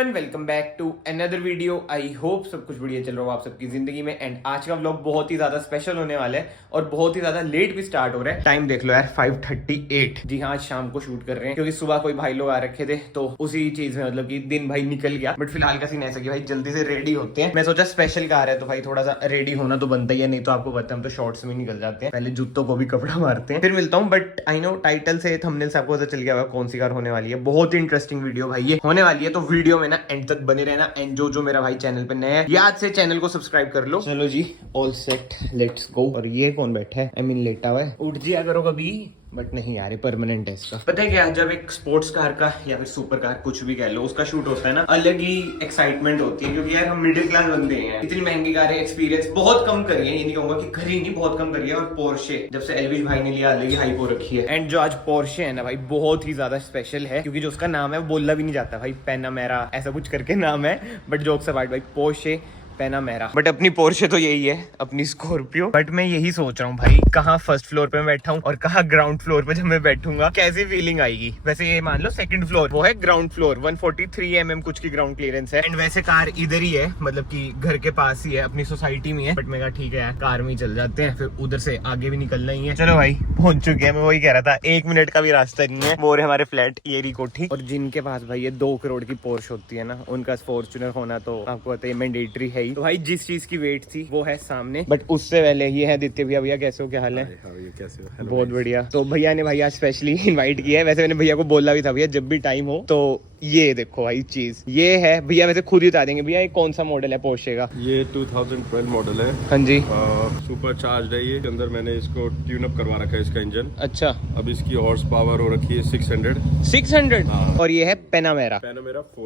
Everyone, welcome back to another video. I hope सब कुछ बढ़िया चल रहा हो आप सबकी जिंदगी में। एंड आज का व्लॉग बहुत ही ज्यादा स्पेशल होने वाला है और बहुत ही ज्यादा लेट भी स्टार्ट हो रहा है। टाइम देख लो यार, 5:38। जी हाँ, आज शाम को शूट कर रहे हैं क्योंकि सुबह कोई भाई लोग आ रखे थे तो उसी चीज में मतलब कि दिन भाई निकल गया। बट फिलहाल का सीन ऐसा कि भाई जल्दी से रेडी होते हैं। मैं सोचा स्पेशल कार है तो भाई थोड़ा सा रेडी होना तो बनता ही है, नहीं तो आपको पता है हम तो शॉर्ट्स में निकल जाते हैं। पहले जूतों को भी कपड़ा मारते हैं फिर मिलता हूँ। बट आई नो टाइटल से थंबनेल से आपको पता चल गया होगा कौन सी कार होने वाली है। बहुत ही इंटरेस्टिंग वीडियो भाई ये होने वाली है, तो वीडियो में ना एंड तक बने रहना। एंड जो मेरा भाई चैनल पे नया है याद से चैनल को सब्सक्राइब कर लो। चलो जी, ऑल सेट, लेट्स गो। और ये कौन बैठा है? लेटा हुआ है। उठ जिया करो कभी। बट नहीं यार, परमानेंट है इसका। पता है क्या, जब एक स्पोर्ट्स कार का या फिर सुपर कार कुछ भी कह लो उसका शूट होता है ना, अलग ही एक्साइटमेंट होती है। क्योंकि यार हम मिडिल क्लास बंदे हैं, इतनी महंगी कार है, एक्सपीरियंस बहुत कम करी है। ये नहीं कहूंगा कि खरी नहीं, बहुत कम करी है। और पोर्शे जब से एल्विश भाई ने लिया अलग ही हाइप हो रखी है। एंड जो आज पोर्शे है ना भाई, बहुत ही ज्यादा स्पेशल है क्योंकि जो उसका नाम है वो बोलना भी नहीं जाता भाई। पैनामेरा ऐसा कुछ करके नाम है। बट जोक्स अपार्ट भाई, पोर्शे पैनामेरा। बट अपनी पोर्शे तो यही है, अपनी स्कॉर्पियो। बट मैं यही सोच रहा हूँ भाई, कहाँ फर्स्ट फ्लोर पे मैं बैठा हूँ और कहाँ ग्राउंड फ्लोर पे जब मैं बैठूंगा कैसी फीलिंग आएगी। वैसे ये मान लो सेकंड फ्लोर, वो है ग्राउंड फ्लोर। 143 mm कुछ की ग्राउंड क्लियरेंस है। एंड वैसे कार इधर ही है, मतलब कि घर के पास ही है, अपनी सोसाइटी में है। बट मैं कहा ठीक है यार, कार में ही चल जाते हैं, फिर उधर से आगे भी निकलना ही है। चलो भाई, पहुंच चुके हैं। मैं वही कह रहा था, 1 मिनट का भी रास्ता नहीं है। वो हमारे फ्लैट ये रही कोठी। और जिनके पास भाई ये 2 करोड़ की पोर्श होती है ना, उनका फॉर्च्यूनर होना तो आपको पता है मैंडेटरी है ही। तो भाई जिस चीज की वेट थी वो है सामने। बट उससे पहले ये है आदित्य भैया। भैया कैसे हो, क्या हाल है? कैसे हो? बहुत बढ़िया। तो भैया ने भाई आज स्पेशली इनवाइट किया है। वैसे मैंने भैया को बोला भी था, भैया जब भी टाइम हो तो ये देखो भाई चीज ये है। भैया वैसे खुद ही बता देंगे भैया ये कौन सा मॉडल है पोर्शे का? ये 2012 मॉडल है। हाँ जी। सुपर चार्ज है ये। के अंदर मैंने इसको ट्यून अप करवा रखा है, इसका इंजन। अच्छा। अब इसकी हॉर्स पावर हो रखी है 600। हाँ। और ये है पैनामेरा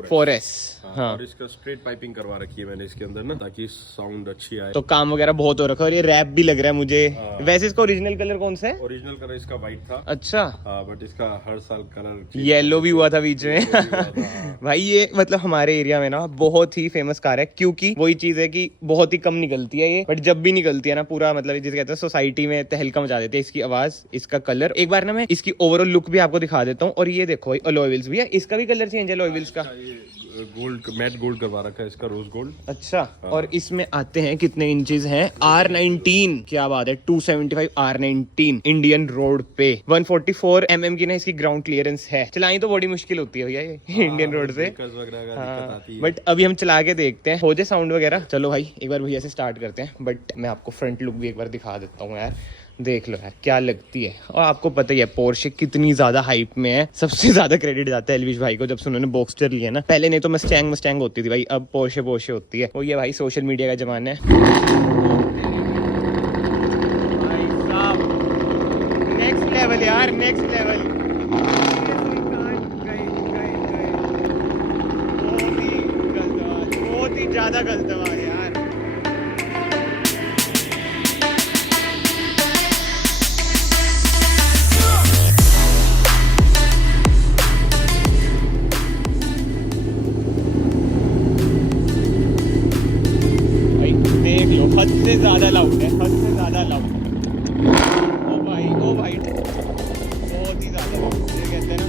4S। हाँ। और इसका स्ट्रेट पाइपिंग करवा रखी है मैंने इसके अंदर ना, ताकि साउंड अच्छी आए। तो काम वगैरह बहुत हो रखा है। और ये रैप भी लग रहा है मुझे। वैसे इसका ओरिजिनल कलर कौन सा है? ओरिजिनल कलर इसका व्हाइट था। अच्छा। बट इसका हर साल कलर येलो भी हुआ था बीच में। भाई ये मतलब हमारे एरिया में ना बहुत ही फेमस कार है, क्योंकि वही चीज है कि बहुत ही कम निकलती है ये। बट जब भी निकलती है ना, पूरा मतलब जिसे कहते हैं सोसाइटी में तहलका मचा देती है इसकी आवाज, इसका कलर। एक बार ना मैं इसकी ओवरऑल लुक भी आपको दिखा देता हूँ। और ये देखो भाई, अलॉय व्हील्स भी है। इसका भी कलर चेंज है अलॉय व्हील्स का। गोल्ड, मैट गोल्ड करवा रखा है इसका, रोज गोल्ड। अच्छा। और इसमें आते हैं कितने इंचेस हैं? R19। क्या बात है, 275 R19 इंडियन रोड पे। 144 mm की ना इसकी ग्राउंड क्लियरेंस है। चलाई तो बड़ी मुश्किल होती है भैया ये इंडियन रोड से। बट अभी हम चला के देखते हैं, हो जाए साउंड वगैरह। चलो भाई एक बार भैया से स्टार्ट करते हैं। बट मैं आपको फ्रंट लुक भी एक बार दिखा देता हूँ यार, देख लो यार क्या लगती है। और आपको पता ही है पोर्शे कितनी ज्यादा हाइप में है। सबसे ज्यादा क्रेडिट जाता है एल्विश भाई को, जब से उन्होंने बॉक्सटर लिया ना। पहले नहीं तो मस्टैंग होती थी भाई, अब पोर्शे होती है। वो ये भाई सोशल मीडिया का जमाना है भाई साहब। नेक्स्ट लेवल यार, नेक्स्ट लेवल। बहुत ही ज्यादा गलत आवाज यार। हद से ज्यादा लाउड है, हद से ज्यादा लाउड। ओ भाई बहुत ही ज्यादा लाउड ये कहते हैं ना।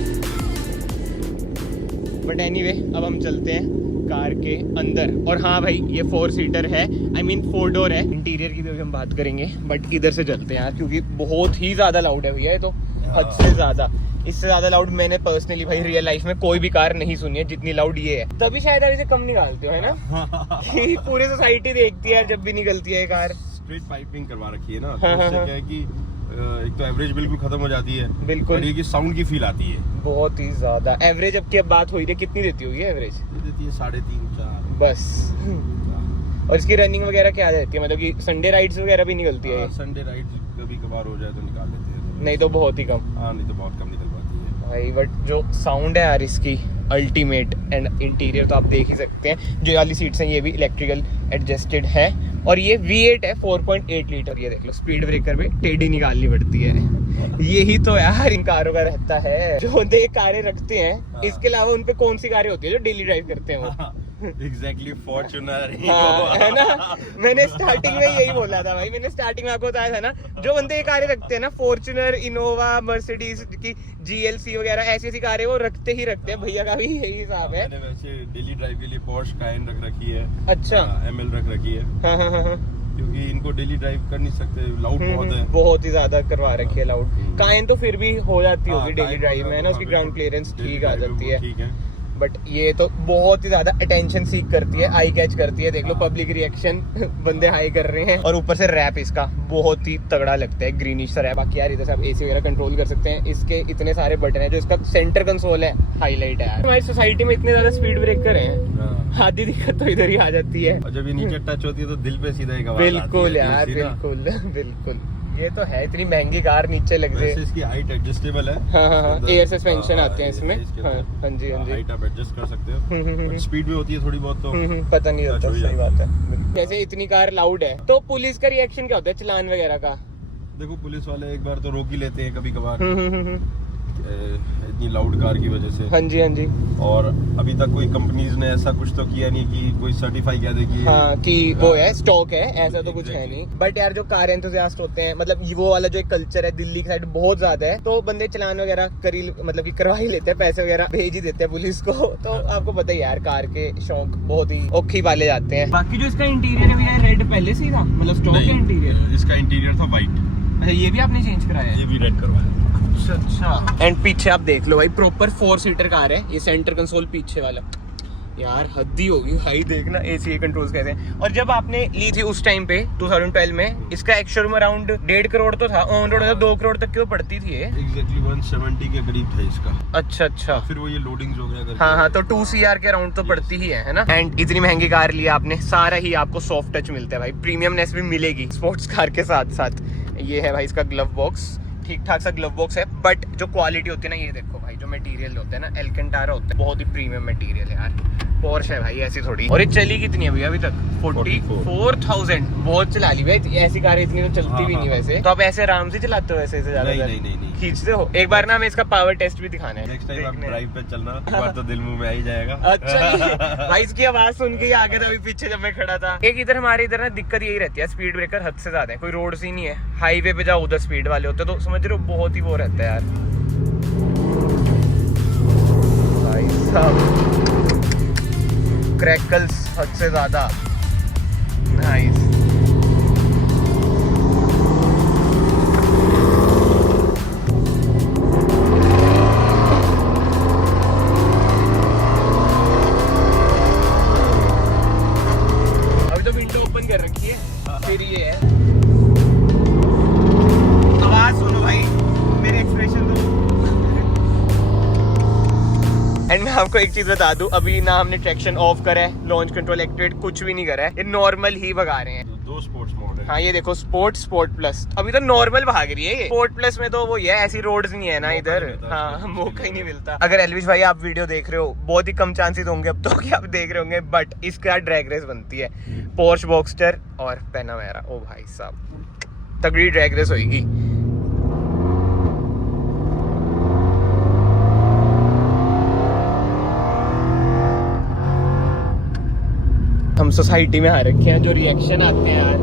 बट एनीवे, अब हम चलते हैं कार के अंदर। और हाँ भाई, ये 4 सीटर है, I mean 4 डोर है। इंटीरियर की भी हम बात करेंगे, बट इधर से चलते हैं यार क्योंकि बहुत ही ज्यादा लाउड है भैया ये तो, हद से ज्यादा। इससे ज्यादा लाउड मैंने पर्सनली भाई रियल लाइफ में कोई भी कार नहीं सुनी है जितनी लाउड ये है। तभी शायद आप इसे कम निकालते हो, है ना? पूरी सोसाइटी देखती है जब भी निकलती है कार। स्ट्रेट पाइपिंग करवा रखी है ना, तो उससे क्या है कि एक तो एवरेज बिल्कुल खत्म हो जाती है। बिल्कुल। ये कि साउंड की फील आती है बहुत ही ज्यादा। एवरेज अब की अब बात हो रही है, कितनी देती होगी एवरेज? देती है 3.5-4 बस। और इसकी रनिंग वगैरह क्या रहती है, मतलब कि संडे राइड्स वगैरह भी निकलती है? संडे राइड कभी कभार हो जाए तो निकाल लेते हैं, नहीं तो बहुत ही कम। हाँ, नहीं तो बहुत कम निकल पाती है भाई। बट जो साउंड है यार इसकी अल्टीमेट। एंड इंटीरियर तो आप देख ही सकते हैं, जो वाली सीट्स हैं ये भी इलेक्ट्रिकल एडजस्टेड है। और ये V8 है, 4.8 लीटर। ये देख लो, स्पीड ब्रेकर पे टेढ़ी निकालनी पड़ती है। यही तो यार इन कारों का रहता है, जो दे कारें रखते हैं। इसके अलावा उनपे कौन सी कारें होती है जो डेली ड्राइव करते हैं वो? Exactly Fortuner. हाँ, है ना, मैंने स्टार्टिंग में यही बोला था भाई, मैंने स्टार्टिंग में आपको बताया था ना, जो बंदे ये कारें रखते हैं ना, फॉर्च्यूनर, इनोवा, मर्सिडीज की GLC वगैरह ऐसी कारें वो रखते ही रखते हैं। भैया का भी यही हिसाब है। मैंने वैसे डेली ड्राइव के लिए पोर्श कायन रख रखी है। अच्छा। ML रख रखी है। हाँ हाँ हाँ, क्योंकि इनको डेली ड्राइव कर नहीं सकते, लाउड बहुत है, बहुत ही ज्यादा करवा रखी है लाउड। कायन तो फिर भी हो जाती होगी डेली कायन ड्राइव में, है ना, उसकी ग्राउंड क्लियरेंस ठीक आ जाती है। ठीक है, बट ये तो बहुत ही ज्यादा अटेंशन सीक करती है, आई कैच करती है। देख लो पब्लिक रिएक्शन, बंदे हाई कर रहे हैं। और ऊपर से रैप इसका बहुत ही तगड़ा लगता है, ग्रीनिश सा रैप। बाकी यार इधर से आप AC वगैरह कंट्रोल कर सकते हैं। इसके इतने सारे बटन है, जो इसका सेंटर कंसोल है हाईलाइट है यार। हमारी सोसाइटी में इतने ज्यादा स्पीड ब्रेकर हैं, आधी दिक्कत तो इधर ही आ जाती है। और जब ये नीचे टच होती है तो दिल पे सीधा एक आवाज आती है। बिल्कुल यार, बिल्कुल बिल्कुल। ये तो है, इतनी महंगी कार नीचे लग जाए। इसकी हाइट एडजस्टेबल है। हाँ, एयर सस्पेंशन आते हैं इसमें। हाँ जी, हाइट आप एडजस्ट कर सकते हो। स्पीड में होती है थोड़ी बहुत तो पता नहीं होता, सही बात है। जैसे इतनी कार लाउड है तो पुलिस का रिएक्शन क्या होता है चलान वगैरह का? देखो पुलिस वाले एक बार तो रोक ही लेते हैं कभी कभार, इतनी लाउड कार की वजह से। हाँ जी, हाँ जी। और अभी तक कोई कंपनीज ने ऐसा कुछ तो किया नहीं कि कोई सर्टिफाई क्या देगी, हाँ, कि वो है स्टॉक है, ऐसा तो कुछ है नहीं। बट यार जो कार एंथुसियास्ट होते हैं, मतलब वो वाला जो एक कल्चर है दिल्ली की साइड बहुत ज्यादा है, तो बंदे चलान वगैरह मतलब कि करवा ही लेते हैं, पैसे वगैरह भेज ही देते हैं पुलिस को। तो आपको पता ही यार, कार के शौक बहुत ही औखी वाले जाते हैं। बाकी जो इसका इंटीरियर है भैया, रेड पहले से ही था, मतलब स्टॉक है इंटीरियर? इसका इंटीरियर था व्हाइट। अच्छा, ये भी आपने चेंज कराया है? ये भी रेड करवाया। अच्छा। एंड पीछे आप देख लो भाई, प्रॉपर 4 सीटर कार है। ये सेंटर कंसोल पीछे वाला यार हद्दी होगी भाई, देखना AC कंट्रोल्स कैसे हैं। और जब आपने ली थी उस टाइम पे 2012 में, इसका एक्स-शोरूम अराउंड 1.5 करोड़ तो था, ऑन रोड 2 करोड़ तक की वो पड़ती थी। एग्जैक्टली 170 के करीब था इसका। अच्छा अच्छा। फिर वो ये लोडिंग्स हो गया। हाँ, तो 2 CR के अराउंड तो पड़ती ही है ना। एंड इतनी महंगी कार ली आपने, सारा ही आपको सॉफ्ट टच मिलता है भाई, प्रीमियमनेस भी मिलेगी स्पोर्ट्स कार के साथ साथ। ये है भाई इसका ग्लव बॉक्स, ठीक ठाक सा ग्लव बॉक्स है। बट जो क्वालिटी होती है ना, ये देखो भाई, जो मटेरियल होते हैं ना, एल्केंटारा होता है, बहुत ही प्रीमियम मटेरियल है यार। पोर्श है भाई, ऐसी थोड़ी। और ये चली कितनी है भैया अभी तक? 44,000। बहुत चला ली भाई, ऐसी कारें इतनी तो चलती भी नहीं वैसे। तो आप ऐसे आराम से चलाते हो वैसे? ज्यादा नहीं खींचते हो? एक बार ना हमें इसका पावर टेस्ट भी दिखाना है। नेक्स्ट टाइम आप ड्राइव पे चलना, एक बार तो दिल मुंह में आ ही जाएगा। अच्छा भाई, इसकी आवाज सुन के ही आ गया था अभी पीछे जब मैं खड़ा था। एक इधर हमारे इधर ना दिक्कत यही रहती है, स्पीड ब्रेकर हद से ज्यादा है, कोई रोड ही नहीं है। हाईवे पे जाओ उधर स्पीड वाले होते तो समझ रहे हो, बहुत ही वो रहता है यार भाई साहब। क्रैकल्स हद से ज्यादा। नाइस। अभी तो विंडो ओपन कर रखी है, फिर ये है। आवाज सुनो भाई, मेरे एक्सप्रेशन दो। एंड मैं आपको एक चीज बता दूं, अभी ना हमने ट्रैक्शन ऑफ करा है, लॉन्च कंट्रोल एक्टिवेट कुछ भी नहीं करा है, ये नॉर्मल ही भगा रहे हैं। 2 स्पोर्ट्स मोड है। हाँ, ये देखो स्पोर्ट प्लस, अभी तो नॉर्मल भाग रही है ये। स्पोर्ट प्लस में तो वो ये ऐसी रोड्स नहीं है ना इधर। हाँ, मौका ही नहीं मिलता। अगर एलविश भाई आप वीडियो देख रहे हो, बहुत ही कम चांसेस होंगे अब तो कि आप देख रहे होंगे, बट इसका ड्रैग रेस बनती है, पोर्श बॉक्स्टर और पैनामेरा। ओ भाई साहब, तगड़ी ड्रैग रेस होगी। हम सोसाइटी में आ रखे हैं, जो रिएक्शन आते हैं यार,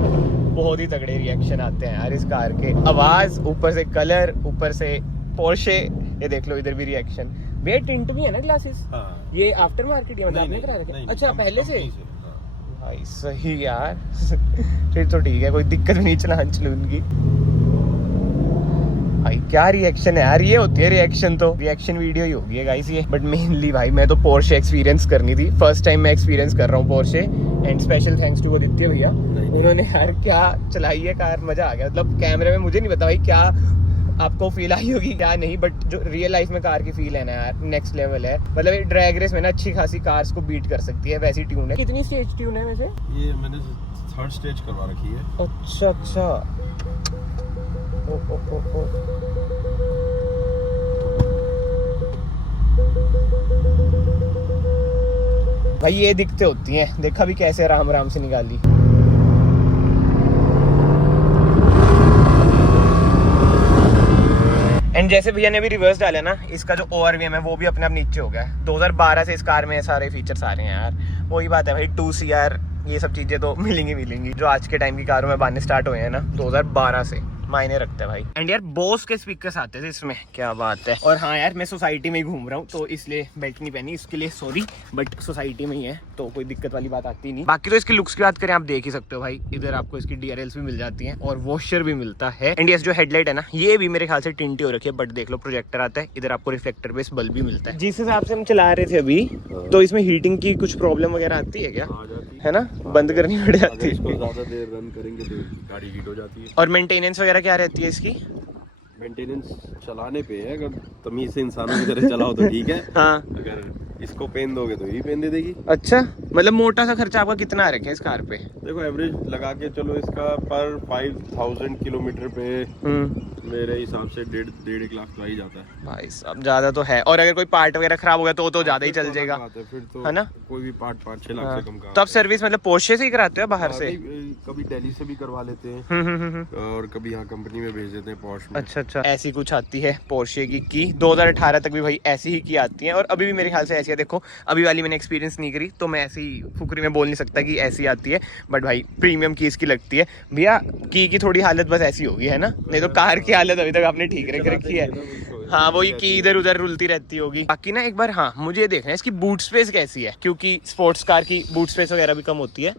बहुत ही तगड़े रिएक्शन आते हैं यार इस कार के। आवाज, ऊपर से कलर, ऊपर से पोर्शे। ये देख लो इधर भी रिएक्शन। भैया टिंट भी है ना ग्लासेस? हाँ। ये आफ्टर मार्केट या मतलब आपने करा रखे? अच्छा, पहले से? भाई सही यार। फिर तो ठीक है, कोई दिक्कत नहीं चलान चलून की। भाई क्या रिएक्शन है यार, ये होती है रिएक्शन, तो रिएक्शन वीडियो ही होगी है गाइस ये। बट मेनली भाई मैं तो पोर्शे एक्सपीरियंस करनी थी, फर्स्ट टाइम मैं एक्सपीरियंस कर रहा हूँ Porsche. And special thanks to Aditya भैया, उन्होंने यार क्या चलाई है कार, मजा आ गया। मतलब कैमरे में मुझे नहीं पता भाई क्या आपको फील आई होगी क्या नहीं, बट जो रियल लाइफ में कार की फील है ना यार, नेक्स्ट लेवल है। मतलब ड्रैग रेस में ना अच्छी खासी कार्स को बीट कर सकती है, वैसी ट्यून है। कितनी स्टेज ट्यून है वैसे? ये मैंने 3rd स्टेज करवा रखी है। अच्छा अच्छा। ओ। भाई ये दिक्कतें होती हैं, देखा भी कैसे आराम से निकाली। एंड जैसे भैया ने अभी रिवर्स डाला ना, इसका जो ORVM है वो भी अपने आप नीचे हो गया है। 2012 से इस कार में सारे फीचर्स आ रहे हैं यार। वही बात है भाई, 2CR ये सब चीजें तो मिलेंगी जो आज के टाइम की कारों में बनने स्टार्ट हुए हैं ना 2012 से, मायने रखते हैं भाई। एंड यार बोस के स्पीकर्स आते थे इसमें, क्या बात है। और हाँ यार, मैं सोसाइटी में ही घूम रहा हूँ तो इसलिए बेल्ट नहीं पहनी, इसके लिए सॉरी, बट सोसाइटी में ही है तो कोई दिक्कत वाली बात आती नहीं। बाकी तो इसकी लुक्स की बात करें, आप देख ही सकते हो भाई, इधर आपको इसकी DRLs भी मिल जाती हैं और वॉशर भी मिलता है। एंड यस, जो हेडलाइट है ना, ये भी मेरे ख्याल से टिंटी हो रखी है, बट देख लो प्रोजेक्टर आता है, इधर आपको रिफ्लेक्टर बेस बल्ब भी मिलता है। जिस हिसाब से हम चला रहे थे अभी, तो इसमें हीटिंग की कुछ प्रॉब्लम वगैरह आती है क्या? है ना, बंद करनी पड़ जाती है। इसको ज्यादा देर रन करेंगे तो गाड़ी हीट हो जाती है। और मेंटेनेंस वगैरह क्या रहती है इसकी? मेंटेनेंस चलाने पे है, अगर तमीज से इंसानों की तरह चलाओ तो ठीक है। हाँ, अगर इसको पेन दोगे तो ये पेन दे देगी। अच्छा, मतलब मोटा सा खर्चा आपका कितना आ रखा है इस कार पे? देखो एवरेज लगा के चलो, इसका पर 5000 किलोमीटर पे मेरे हिसाब से 1.5 लाख तो आ ही जाता है भाई साहब, ज्यादा तो है। और अगर कोई पार्ट वगैरह खराब हो गया तो ज्यादा ही चल जाएगा, फिर तो है ना? कोई भी पार्ट 5-6 लाख से कम का। तो आप सर्विस मतलब पोर्शे से ही कराते हो बाहर से? कभी दिल्ली से भी करवा लेते हैं और कभी यहाँ कंपनी में भेज देते हैं पॉश में। अच्छा, ऐसी कुछ आती है पोर्शे की 2018 तक भी भाई ऐसी ही की आती है, और अभी भी मेरे ख्याल से ऐसी है। देखो अभी वाली मैंने एक्सपीरियंस नहीं करी तो मैं ऐसी फुकरी में बोल नहीं सकता कि ऐसी आती है, बट भाई प्रीमियम की इसकी लगती है भैया। की थोड़ी हालत बस ऐसी होगी, है ना, नहीं तो कार की हालत अभी तक आपने ठीक रख रखी है। हाँ, वही की इधर उधर रुलती रहती होगी। बाकी ना एक बार हाँ मुझे ये देखना है इसकी बूट स्पेस कैसी है, क्योंकि स्पोर्ट्स कार की बूट स्पेस वगैरह भी कम होती है।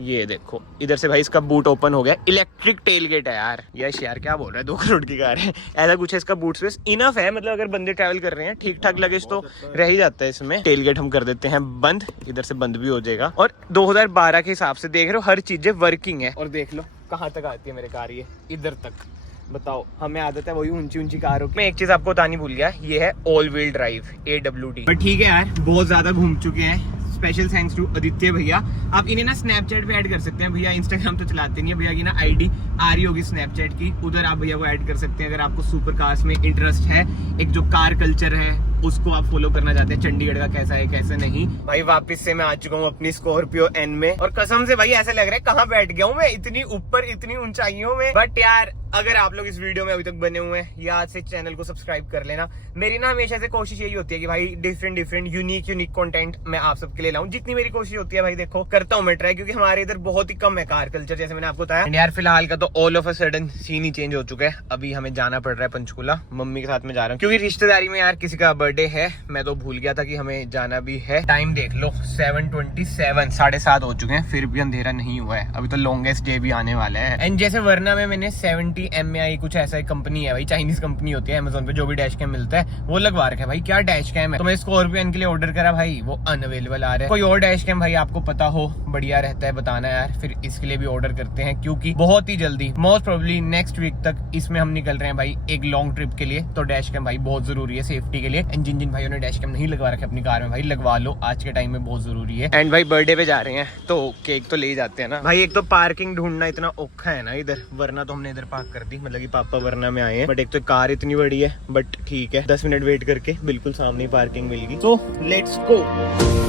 ये देखो इधर से भाई इसका बूट ओपन हो गया, इलेक्ट्रिक टेल गेट है यार। यश यार क्या बोल रहा है, 2 करोड़ की कार है, ऐसा कुछ है। इसका बूट स्पेस इनफ है, मतलब अगर बंदे ट्रैवल कर रहे हैं ठीक ठाक लगेज तो रह ही जाता है इसमें। टेल गेट हम कर देते हैं बंद, इधर से बंद भी हो जाएगा। और 2012 के हिसाब से देख रहे हो हर चीजें वर्किंग है। और देख लो कहाँ तक आती है मेरे कार, ये इधर तक। बताओ, हमें आदत है वही ऊंची कारों की। मैं एक चीज आपको बतानी भूल गया, ये है all wheel drive AWD। But ठीक है यार, बहुत ज्यादा घूम चुके हैं। स्पेशल थैंक्स टू आदित्य भैया। आप इन्हें ना स्नैपचैट पे ऐड कर सकते हैं। भैया इंस्टाग्राम तो चलाते नहीं है, भैया की ना ID आ रही होगी स्नैपचैट की, उधर आप भैया को ऐड कर सकते हैं अगर आपको सुपर कार्स में इंटरेस्ट है। एक जो कार कल्चर है उसको आप फॉलो करना चाहते हैं, चंडीगढ़ का कैसा है कैसे नहीं। भाई वापस से मैं आ चुका हूँ अपनी स्कॉर्पियो N में, और कसम से भाई ऐसा लग रहा है कहाँ बैठ गया हूँ मैं, इतनी ऊपर इतनी ऊंचाइयों में। बट यार अगर आप लोग इस वीडियो में अभी तक बने हुए हैं, या आज से चैनल को सब्सक्राइब कर लेना। मेरी ना हमेशा से कोशिश यही होती है कि भाई डिफरेंट यूनिक कंटेंट मैं आप सबके लिए लाऊं। जितनी मेरी कोशिश होती है भाई, देखो करता हूँ मैं ट्राई, क्योंकि हमारे इधर बहुत ही कम है कार कल्चर, जैसे मैंने आपको बताया। यार फिलहाल का तो all of a sudden scene ही चेंज हो चुका है। अभी हमें जाना पड़ रहा है पंचकूला, मम्मी के साथ में जा रहा हूँ क्योंकि रिश्तेदारी में यार किसी का बर्थडे है। मैं तो भूल गया था कि हमें जाना भी है। टाइम देख लो 7:27, 7:30 हो चुके हैं, फिर भी अंधेरा नहीं हुआ है। अभी तो लॉन्गेस्ट डे भी आने वाला है। एंड जैसे वरना में मैंने 70 MAI कुछ ऐसा एक कंपनी है भाई, चाइनीज कंपनी होती है, अमेज़न पे जो भी डैश कैम मिलता है वो लगवा रखा है भाई। क्या डैश कैम है, तो मैं स्कॉर्पियो N के लिए ऑर्डर करा भाई, वो अनअवेलेबल आ रहा है। कोई और डैश कैम भाई आपको पता हो बढ़िया रहता है बताना यार, फिर इसके लिए भी ऑर्डर करते हैं, क्योंकि बहुत ही जल्दी मोस्ट प्रोबेबली नेक्स्ट वीक तक इसमें हम निकल रहे हैं भाई एक लॉन्ग ट्रिप के लिए। तो डैश कैम भाई बहुत जरूरी है सेफ्टी के लिए। एंड जिन भाइयों ने डैश कैम नहीं लगवा रखे अपनी कार में, भाई लगवा लो, आज के टाइम में बहुत जरूरी है। एंड भाई बर्थडे पे जा रहे हैं तो केक तो ले ही जाते हैं ना भाई। एक तो पार्किंग ढूंढना इतना औखा है ना इधर, वरना तो हमने इधर पार्क कर दी, मतलब कि पापा वरना में आए हैं। बट एक तो कार इतनी बड़ी है, बट ठीक है 10 मिनट वेट करके बिल्कुल सामने ही पार्किंग मिल गई। तो लेट्स गो।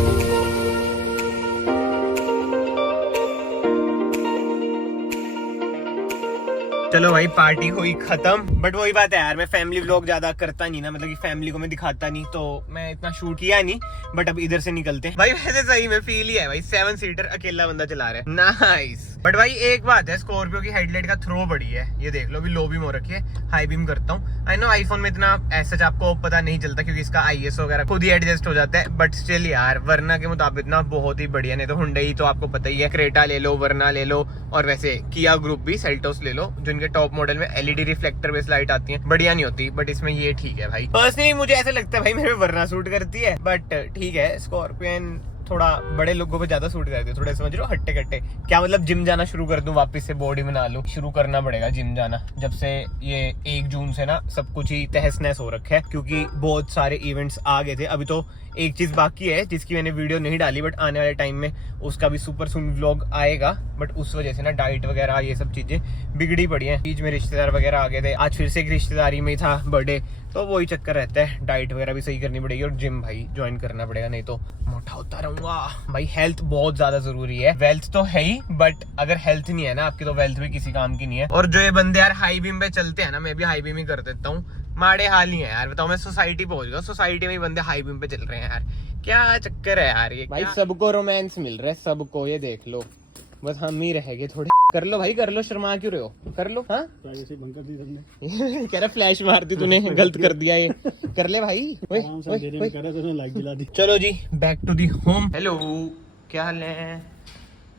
चलो भाई पार्टी हुई खत्म। बट वही बात है यार, मैं फैमिली व्लॉग ज्यादा करता नहीं ना, मतलब कि फैमिली को मैं दिखाता नहीं, तो मैं इतना शूट किया नहीं। बट अब इधर से निकलते हैं भाई। वैसे सही में फील ही है भाई, 7 सीटर अकेला बंदा चला रहा है, नाइस। बट भाई एक बात है, स्कॉर्पियो की हेडलाइट का थ्रो बड़ी है, ये देख लो। अभी लो बीम हो रखी है, हाई बीम करता हूँ। आई नो आईफोन में इतना ऐसा आपको पता नहीं चलता क्योंकि इसका IS वगैरह खुद ही एडजस्ट हो जाता है। बट स्टिल यार वरना के मुताबिक ना बहुत ही बढ़िया। नहीं तो हुंडई तो आपको पता ही है, क्रेटा ले लो, वरना ले लो, और वैसे किया ग्रुप भी, सेल्टोस ले लो, जिनके टॉप मॉडल में LED रिफ्लेक्टर बेस लाइट आती है, बढ़िया नहीं होती। बट इसमें ये ठीक है भाई, पर्सनली मुझे ऐसा लगता है भाई मेरे वरना सूट करती है। बट ठीक है, स्कॉर्पियन थोड़ा बड़े लोगों पे ज्यादा सूट करते हैं, थोड़े समझ लो हट्टे कट्टे। क्या मतलब जिम जाना शुरू कर दूं, वापस से बॉडी बना लूं, शुरू करना पड़ेगा जिम जाना। जब से ये 1 जून से ना सब कुछ ही तहस नहस हो रखा है, क्योंकि बहुत सारे इवेंट्स आ गए थे। अभी तो एक चीज बाकी है जिसकी मैंने वीडियो नहीं डाली, बट आने वाले टाइम में उसका भी सुपर सून व्लॉग आएगा। बट उस वजह से ना डाइट वगैरह ये सब चीजें बिगड़ी पड़ी हैं। बीच में रिश्तेदार वगैरह आ गए थे, आज फिर से एक रिश्तेदारी में था बर्थडे, तो वही चक्कर रहता है, डाइट वगैरह भी सही करनी पड़ेगी और जिम भाई ज्वाइन करना पड़ेगा, नहीं तो मोटा होता रहूंगा भाई। हेल्थ बहुत ज्यादा जरूरी है, वेल्थ तो है ही, बट अगर हेल्थ नहीं है ना आपकी तो वेल्थ भी किसी काम की नहीं है। और जो ये बंदे यार हाई बीम पे चलते हैं ना, मैं भी हाई बीम ही कर देता हूँ, माड़े हाल ही है यार। बताओ मैं सोसाइटी पहुंच गया, सोसाइटी में ही बंदे हाई बीम पे चल रहे हैं यार, क्या चक्कर है यार ये भाई। सबको रोमांस मिल रहा है सबको, ये देख लो, बस हम ही रह गए थोड़े। कर लो भाई कर लो, शर्मा क्यों रहे हो, कर लो। हाँ प्राइवेसी भंग कर दी तुमने। कह रहा फ्लैश मार दी तूने, गलत कर दिया ये, कर ले भाई। लाइक दिला दी। चलो जी back to the home. Hello क्या हाल है,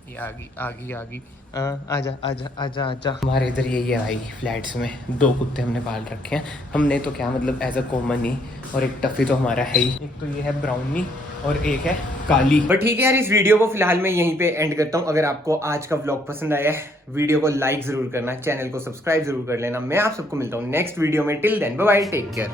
ये आ गई आजा आजा आजा आजा। हमारे इधर यही है भाई, फ्लैट्स में 2 कुत्ते हमने पाल रखे हैं। हमने तो क्या मतलब एज अ कॉमन ही, और एक टफी तो हमारा है ही। एक तो ये है ब्राउनी और एक है काली। पर ठीक है यार, इस वीडियो को फिलहाल मैं यहीं पे एंड करता हूँ। अगर आपको आज का व्लॉग पसंद आया है, वीडियो को लाइक जरूर करना, चैनल को सब्सक्राइब जरूर कर लेना। मैं आप सबको मिलता हूँ नेक्स्ट वीडियो में। Till then bye bye, take care.